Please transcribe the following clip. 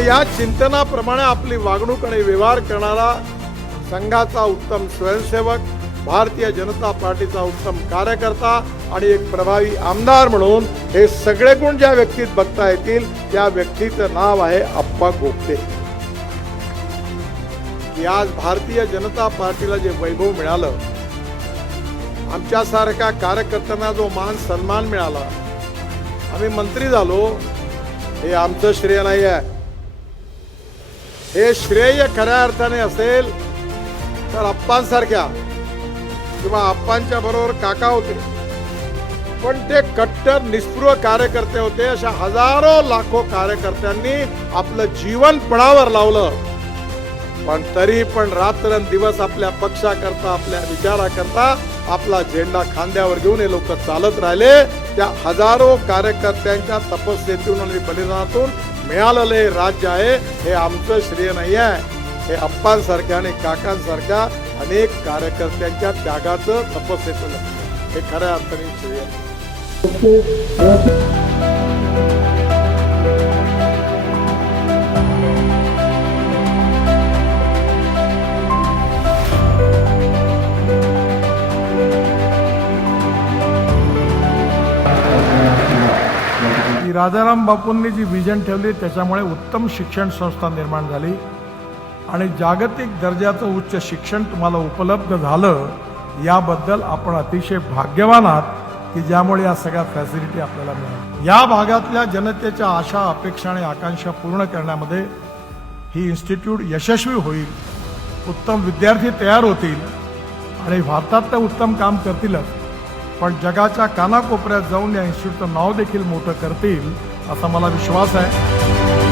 आणि या चिंतनाप्रमाणे आपली वागणूक आणि व्यवहार करणारा संघाचा उत्तम स्वयंसेवक भारतीय जनता पार्टीचा उत्तम कार्यकर्ता आणि एक प्रभावी आमदार म्हणून हे सगळे गुण ज्या व्यक्तीत बघता येतील त्या व्यक्तीचं नाव आहे अप्पा गोपते. की आज भारतीय जनता पार्टीला जे वैभव मिळालं आमच्यासारख्या कार्यकर्त्यांना जो मान सन्मान मिळाला आम्ही मंत्री झालो हे आमचं श्रेय नाही आहे हे श्रेय खऱ्या अर्थाने असेल तर अप्पांसारख्या किंवा अप्पांच्या बरोबर काका होते पण ते कट्टर निष्पृह कार्यकर्ते होते अशा हजारो लाखो कार्यकर्त्यांनी आपलं जीवन पणावर लावलं. पण तरी पण रात्रंदिवस आपल्या पक्षाकरता आपल्या विचाराकरता आपला झेंडा खांद्यावर घेऊन हे लोक चालत राहिले. त्या हजारो कार्यकर्त्यांच्या तपस्येतून आणि बलिदानातून मिळालेलं हे राज्य आहे. हे आमचं श्रेय नाही आहे. हे अप्पांसारख्या आणि काकांसारख्या अनेक कार्यकर्त्यांच्या त्यागाचं तपस्येतून हे खऱ्या अर्थाने श्रेय आहे. की राजाराम बापूंनी जी विजन ठेवली त्याच्यामुळे उत्तम शिक्षण संस्था निर्माण झाली. आणि जागतिक दर्जाचं उच्च शिक्षण तुम्हाला उपलब्ध झालं याबद्दल आपण अतिशय भाग्यवान आहात की ज्यामुळे या सगळ्या फॅसिलिटी आपल्याला मिळाल्या. या भागातल्या जनतेच्या आशा अपेक्षा आणि आकांक्षा पूर्ण करण्यामध्ये ही इन्स्टिट्यूट यशस्वी होईल. उत्तम विद्यार्थी तयार होतील आणि भारतात तर उत्तम काम करतीलच. पण जगाच्या कानाकोपऱ्यात जाऊन या इन्स्टिट्यूटचं नाव देखील मोठं करतील असा मला विश्वास आहे.